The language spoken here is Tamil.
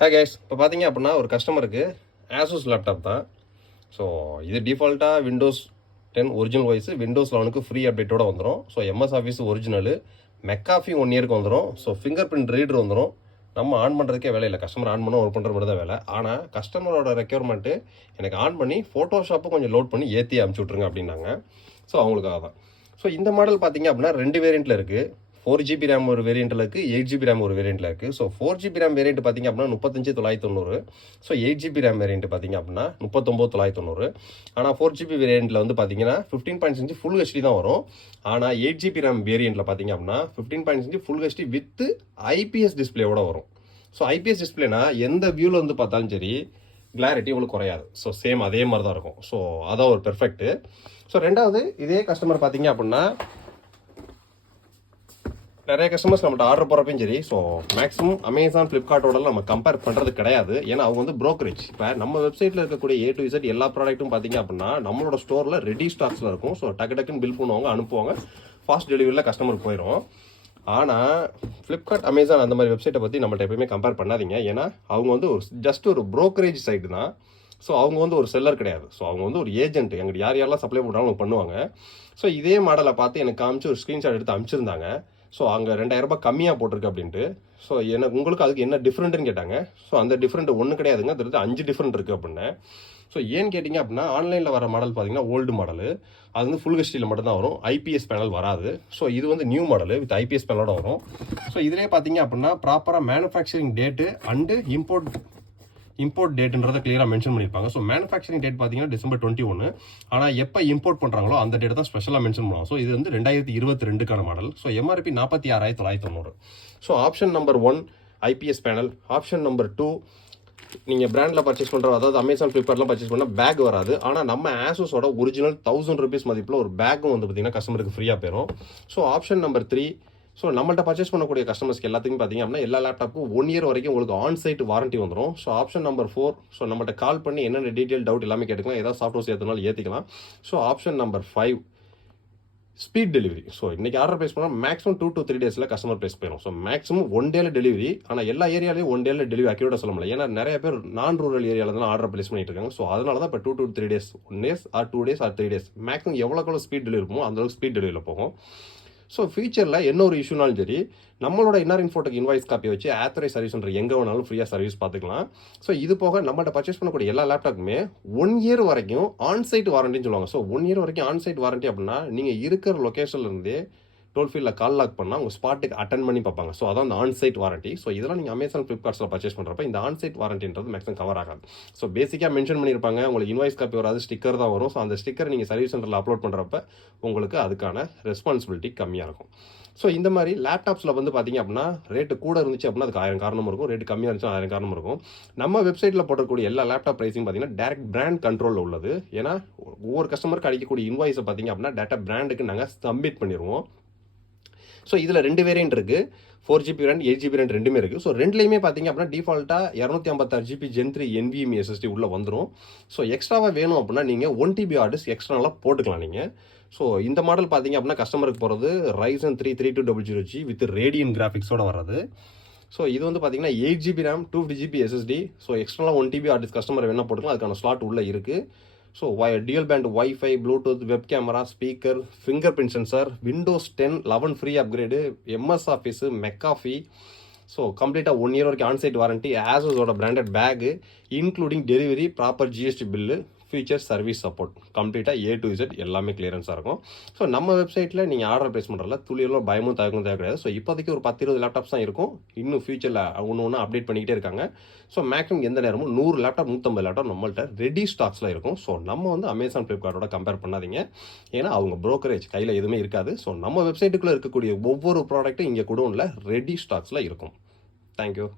ஹாய் கைஸ், இப்போ பார்த்தீங்க அப்படின்னா ஒரு கஸ்டமருக்கு Asus லேப்டாப் தான். ஸோ இது டிஃபால்ட்டாக விண்டோஸ் 10 ஒரிஜினல் வாய்ஸ் விண்டோஸ் 11க்கு ஃப்ரீ அப்டேட்டோட வந்துடும். So MS Office original McAfee 1 இயருக்கு வந்துடும். ஸோ ஃபிங்கர் பிரிண்ட் ரீடர் வந்துடும். நம்ம ஆன் பண்ணுறதுக்கே வேலை இல்லை, கஸ்டமர் ஆன் பண்ண ஒர்க் பண்ணுற மட்டும் தான் வேலை. ஆனால் கஸ்டமரோட ரெக்யர்மெண்ட்டு எனக்கு ஆன் பண்ணி ஃபோட்டோஷாப்பும் கொஞ்சம் லோட் பண்ணி ஏற்றி அனுப்பிச்சி விட்ருங்க அப்படின்னாங்க. ஸோ அவங்களுக்காக தான். ஸோ இந்த மாடல் பார்த்தீங்க அப்படின்னா 2 வேரியண்ட்டில் இருக்குது. 4GB ரேம் ஒரு வேரியண்ட்டில் இருக்குது, 8GB ரேம் ஒரு வேரியண்ட்டில் இருக்குது. ஸோ 4GB ரேம் வேரியண்ட் பார்த்திங்க அப்படின்னா 35,990. ஸோ 8GB ரேம் வேரியண்ட் பார்த்திங்க அப்படின்னா 39,990. ஆனால் 4GB வேரியண்ட்டில் வந்து பார்த்தீங்கன்னா 15.6 ஃபுல் ஹெச்டி தான் வரும். ஆனால் 8GB ரேம் வேரியண்ட்டில் பார்த்திங்க அப்படின்னா 15.6 ஃபுல் ஹெச்டி வித் ஐபிஎஸ் டிஸ்பிளேவோட வரும். ஸோ ஐபிஎஸ் டிஸ்பிளேனா எந்த வியூவில் வந்து பார்த்தாலும் சரி கிளாரிட்டி உங்களுக்கு குறையாது. ஸோ சேம் அதே மாதிரி தான் இருக்கும். ஸோ அதான் ஒரு பெர்ஃபெக்ட்டு. ஸோ ரெண்டாவது, இதே கஸ்டமர் பார்த்தீங்க அப்படின்னா நிறைய கஸ்டமர்ஸ் நம்மகிட்ட ஆர்டர் போகிறப்பையும் சரி, ஸோ மேக்ஸிமம் அமேசான் ஃப்ளிப்கார்ட்டோட நம்ம கம்பேர் பண்ணுறது கிடையாது. ஏன்னா அவங்க வந்து ப்ரோக்கரேஜ். இப்போ நம்ம வெப்சைட்டில் இருக்கக்கூடிய A to Z எல்லா ப்ராடக்ட்டும் பார்த்தீங்க அப்படின்னா நம்மளோட ஸ்டோரில் ரெடி ஸ்டாக்ஸில் இருக்கும். ஸோ டக்குன்னு பில் பண்ணுவாங்க, அனுப்புவாங்க, ஃபாஸ்ட் டெலிவரியில் கஸ்டமருக்கு போயிடும். ஆனால் ஃப்ளிப்கார்ட், அமேசான் அந்த மாதிரி வெப்சைட்டை பற்றி நம்மள்ட்ட எப்பயுமே கம்பேர் பண்ணாதீங்க. ஏன்னா அவங்க வந்து ஒரு ஜஸ்ட் ஒரு ப்ரோக்கரேஜ் சைட்டு தான். ஸோ அவங்க வந்து ஒரு செல்லர் கிடையாது. ஸோ அவங்க வந்து ஒரு ஏஜென்ட். எங்களுக்கு யார் யாரெல்லாம் சப்ளை பண்ணுறாங்க பண்ணுவாங்க. ஸோ இதே மாடலை பார்த்து எனக்கு காமிச்சு ஒரு ஸ்க்ரீன்ஷாட் எடுத்து அனுப்பிச்சிருந்தாங்க. ஸோ அங்கே 2000 ரூபாய் கம்மியாக போட்டிருக்கு அப்படின்ட்டு. ஸோ எனக்கு உங்களுக்கு அதுக்கு என்ன டிஃப்ரெண்ட்டுன்னு கேட்டாங்க. ஸோ அந்த டிஃப்ரெண்ட் ஒன்றும் கிடையாதுங்க, அது 5 டிஃப்ரெண்ட் இருக்குது அப்படின்னு. ஸோ ஏன்னு கேட்டிங்க அப்படின்னா ஆன்லைனில் வர மாடல் பார்த்தீங்கன்னா ஓல்டு மாடலு, அது வந்து ஃபுல் ஹெச்டியில் மட்டும்தான் வரும், ஐபிஎஸ் பேனல் வராது. ஸோ இது வந்து நியூ மாடலு வித் ஐபிஎஸ் பேனலோட வரும். ஸோ இதிலே பார்த்தீங்க அப்படின்னா ப்ராப்பராக மேனுஃபேக்சரிங் டேட்டு அண்டு இம்போர்ட் டேட்டுன்றதை கிளியராக மென்ஷன் பண்ணியிருப்பாங்க. ஸோ மேனுஃபேக்சரிங் டேட் பார்த்தீங்கன்னா December 21. ஆனால் எப்போ இம்போர்ட் பண்ணுறாங்களோ அந்த டேட் தான் ஸ்பெஷலாக மென்ஷன் பண்ணுவாங்க. ஸோ இது வந்து 2022க்கான model. So MRP 46,990. So option number 1 IPS panel. Option number 2, நீங்கள் பிராண்டில் பர்ச்சேஸ் பண்ணுற, அதாவது அமேசான் ஃப்ளிப்கார்ட்லாம் பர்ச்சேஸ் பண்ணால் பேக் வராது. ஆனால் நம்ம ஆசூஸோட ஒரிஜினல் 1000 rupees மதிப்பில் ஒரு பேக்கும் வந்து பார்த்தீங்கன்னா கஸ்டமருக்கு ஃப்ரீயாக போயிடும். ஸோ ஆப்ஷன் நம்பர் 3, ஸோ நம்மள்ட்ட பர்ச்சேஸ் பண்ணக்கூடிய கஸ்டமர்ஸ்க்கு எல்லாத்துக்கும் பார்த்தீங்க அப்படின்னா எல்லா லேப்டாப்புக்கும் 1 year வரைக்கும் உங்களுக்கு ஆன்சைட் வாரண்டி வந்துடும். ஸோ ஆப்ஷன் நம்பர் 4, ஸோ நம்மள்ட்ட கால் பண்ணி என்னென்ன டீட்டெயில் டவுட் எல்லாமே கேட்டுக்கலாம், ஏதாவது சாஃப்ட்வேர்ஸ் ஏற்றினாலும் ஏற்றிக்கலாம். So option number 5, speed delivery. So இன்றைக்கி ஆர்டர் ப்ளேஸ் பண்ணால் maximum 2 to 3 days customer place போயிடும். So maximum 1 day delivery. ஆனால் எல்லா ஏரியாலையும் 1 day டெலிவரி அக்யூரேட்டாக சொல்ல முடியல. ஏன்னா நிறைய பேர் நான் ரூரல் ஏரியாவில் தான் ஆர்டர் ப்ளேஸ் பண்ணிட்டு இருக்காங்க. ஸோ அதனால தான் இப்போ 2 to 3 days, 1 days or 2 days or 3 days maximum எவ்வளோக்கு ஸ்பீட் டெலிவரி போகும் அந்தளவுக்கு ஸ்பீட் டெலிவரியில் போகும். ஸோ ஃபியூச்சரில் என்ன ஒரு இஷ்யூனாலும் சரி, நம்மளோட இன்னர் இன்ஃபோடெக் இன்வாய்ஸ் காப்பி வச்சு ஆத்தரைஸ் சர்வீஸ்ன்ற எங்கே வேணாலும் ஃப்ரீயாக சர்வீஸ் பார்த்துக்கலாம். ஸோ இது போக நம்மள்ட்ட பர்ச்சேஸ் பண்ணக்கூடிய எல்லா லேப்டாப்புமே 1 year வரைக்கும் ஆன்சைட் வாரண்டின்னு சொல்லுவாங்க. ஸோ 1 year வரைக்கும் ஆன்சைட் வாரண்டி அப்படின்னா நீங்கள் இருக்கிற லொக்கேஷன்லேருந்தே டோல் ஃப்ரீயில் கால் லாக் பண்ணால் உங்கள் ஸ்பாட்டுக்கு அட்டன் பண்ணி பார்ப்பாங்க. ஸோ அதான் அந்த ஆன்சைட் வாரண்டி. ஸோ இதெல்லாம் நீங்கள் அமேசான் ஃப்ளிப்கார்ட்ஸில் பர்ச்சேஸ் பண்ணுறப்ப இந்த ஆன்சைட் வாரண்டின்றது மேக்ஸிமம் கவர் ஆகாது. ஸோ பேசிக்காக மென்ஷன் பண்ணியிருப்பாங்க, உங்களுக்கு இன்வாய்ஸ் காப்பி வராது, ஸ்டிக்கர் தான் வரும். ஸோ அந்த ஸ்டிக்கர் நீங்கள் சர்வீஸ் சென்டரில் அப்லோட் பண்ணுறப்ப உங்களுக்கு அதுக்கான ரெஸ்பான்சிபிலிட்டி கம்மியாக இருக்கும். ஸோ இந்த மாதிரி லேப்டாப்ஸில் வந்து பார்த்தீங்க அப்படின்னா ரேட்டு கூட இருந்துச்சு அப்படின்னா அதுக்கு 1000 காரணம் இருக்கும், ரேட்டு கம்மியாக இருந்துச்சு 1000 காரணம் இருக்கும். நம்ம வெப்சைட்டில் போடக்கூடிய எல்லா லேப்டாப் ப்ரைஸிங் பார்த்தீங்கன்னா டேரக்ட் பிராண்ட் கண்ட்ரோலில் உள்ளது. ஏன்னா ஒவ்வொரு கஸ்டமருக்கு அடிக்கக்கூடிய இன்வாய்ஸை பார்த்தீங்க அப்படின்னா டேட்டா பிராண்டுக்கு நாங்கள் சப்மிட் பண்ணிடுவோம். ஸோ இதில் 2 வேரியண்ட் இருக்குது, 4GB ரேண்ட் 8GB ரேண்ட் ரெண்டுமே இருக்குது. ஸோ ரெண்டுலேயுமே பார்த்தீங்க அப்படின்னா டிஃபால்ட்டாக 256GB Gen 3 NVMe SSD உள்ளே வந்துடும். ஸோ எக்ஸ்ட்ராவாக வேணும் அப்படின்னா நீங்கள் 1TB ஹார்ட் எக்ஸ்ட்ராலாம் போட்டுக்கலாம் நீங்கள். ஸோ இந்த மாடல் பார்த்தீங்க அப்படின்னா கஸ்டமருக்கு போகிறது Ryzen 3 3200G வித் ரேடியன் கிராஃபிக்ஸோட வர்றது. ஸோ இது வந்து பார்த்தீங்கன்னா 8GB RAM 250GB SSD. So எக்ஸ்ட்ராலாம் 1TB ஹார்ட் கஸ்டமர் வேணால் போட்டுக்கலாம், அதுக்கான ஸ்லாட் உள்ளே இருக்குது. So dual band wifi, bluetooth, web camera, speaker, fingerprint sensor, Windows 10 11 free upgrade, MS Office, McAfee. So கம்ப்ளீட்டாக 1 year வரைக்கும் ஆன்சைட் வாரண்டி, ஆசஸோட branded bag including delivery, proper GST bill, feature, service support, கம்ப்ளீட்டாக A to Z எல்லாமே கிளியரன்ஸாக இருக்கும். ஸோ நம்ம வெப்சைட்டில் நீங்கள் ஆர்டர் ப்ளேஸ் பண்ணுறதுல துளியெல்லாம் பயமும் தயக்கும் தேவை கிடையாது. ஸோ இப்போதைக்கு ஒரு 10-20 லேப்டாப்ஸ் தான் இருக்கும். இன்னும் ஃபியூச்சரில் ஒன்று அப்டேட் பண்ணிக்கிட்டே இருக்காங்க. ஸோ மேக்ஸிமம் எந்த நேரமும் 100 லேப்டாப் 150 லேப்டாப் நம்மள்ட்ட ரெடி ஸ்டாக்ஸில் இருக்கும். ஸோ நம்ம வந்து அமேசான் ஃப்ளிப்கார்ட்டோட கம்பேர் பண்ணாதீங்க. ஏன்னா அவங்க ப்ரோக்கரேஜ் கையில் எதுவுமே இருக்காது. ஸோ நம்ம வெப்சைட்டுக்குள்ளே இருக்கக்கூடிய ஒவ்வொரு ப்ராடக்ட்டும் இங்கே குடோனில் ரெடி ஸ்டாக்ஸில் இருக்கும். தேங்க்யூ.